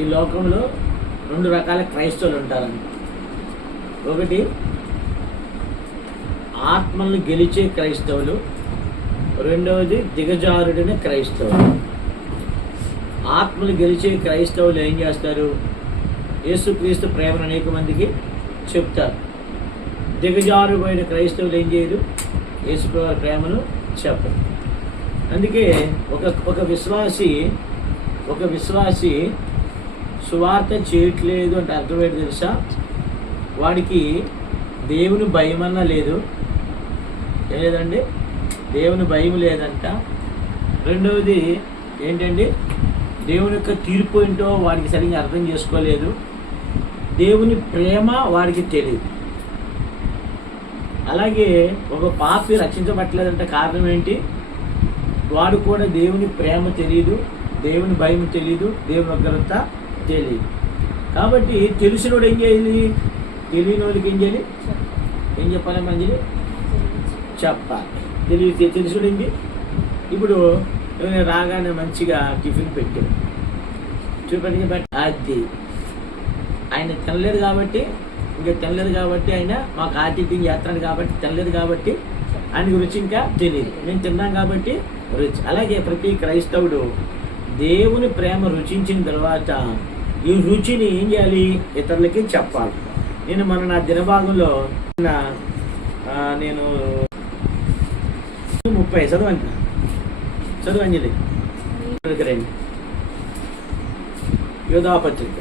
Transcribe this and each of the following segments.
ఈ లోకంలో 2 రకాల క్రైస్తవులు ఉంటారంట. ఒకటి ఆత్మల్ని గెలిచే క్రైస్తవులు, రెండవది దిగజారుడిన క్రైస్తవులు. ఆత్మలు గెలిచే క్రైస్తవులు ఏం చేస్తారు? యేసుక్రీస్తు ప్రేమను అనేక మందికి చెప్తారు. దిగజారుబడిన క్రైస్తవులు ఏం చేయరు? యేసు ప్రేమను చెప్పరు. అందుకే ఒక విశ్వాసి సువార్త చేయట్లేదు అంటే అర్థమేంటి తెలుసా? వాడికి దేవుని భయమన్నా లేదు. ఏం లేదండి? దేవుని భయం లేదంట. రెండవది ఏంటండి? దేవుని యొక్క తీర్పు ఏంటో వాడికి సరిగ్గా అర్థం చేసుకోలేదు. దేవుని ప్రేమ వాడికి తెలియదు. అలాగే ఒక పాపి రక్షించబట్టలేదంటే కారణం ఏంటి? వాడు కూడా దేవుని ప్రేమ తెలియదు, దేవుని భయం తెలియదు, దేవుని ఉగ్రత తెలియదు. కాబట్టి తెలిసినోడు ఏం చేయాలి? తెలియని వాళ్ళకి ఏం చేయాలి? ఏం చెప్పాలి? మంచిది చెప్పాలి. తెలిసినోడు ఏంటి? ఇప్పుడు నేను రాగానే మంచిగా టిఫిన్ పెట్టాడు, అది ఆయన తినలేదు కాబట్టి, ఆయన మాకు ఆతిథ్యం చేస్తున్నాడు కాబట్టి తినలేదు కాబట్టి ఆయనకు రుచి ఇంకా తెలియదు. మేము తిన్నాం కాబట్టి రుచి. అలాగే ప్రతి క్రైస్తవుడు దేవుని ప్రేమ రుచించిన తర్వాత ఈ రుచిని ఏం చేయాలి? ఇతరులకి చెప్పాలి. నేను నా దినభాగంలో నేను 30 చదవండి రండి. యోధాపత్రిక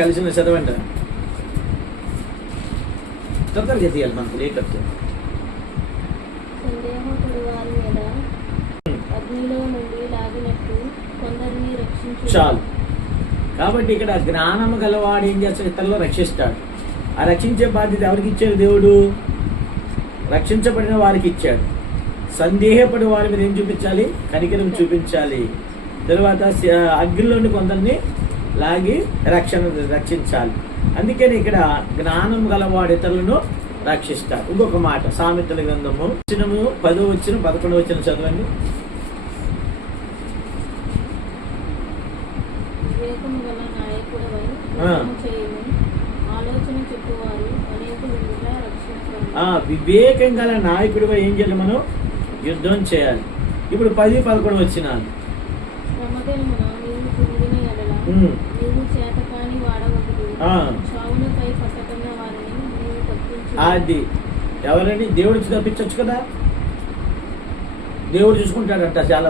కలిసిన చదవండి. తొందరగా తీయాలి, మనకు లేట్ వస్తుంది. చాలు. కాబట్టి ఇక్కడ జ్ఞానం గలవాడు ఏం చేస్తాడు? ఇతరులు రక్షిస్తాడు. ఆ రక్షించే బాధ్యత ఎవరికి ఇచ్చాడు? దేవుడు రక్షించబడిన వారికి ఇచ్చాడు. సందేహపడి వారి మీద ఏం చూపించాలి? కనికరం చూపించాలి. తర్వాత అగ్నిలోని కొందరిని లాగి రక్షించాలి. అందుకని ఇక్కడ జ్ఞానం గలవాడు ఇతరులను రక్షిస్తాడు. ఇంకొక మాట సామెతల గ్రంథము 10-11 చదవండి. వివేకం గల నాయకుడు ఏం చేయాలి? మనం యుద్ధం చేయాలి. ఇప్పుడు 10-11 వచనాలు. అది ఎవరని దేవుడు తప్పించవచ్చు కదా, దేవుడు చూసుకుంటాడట చాలా.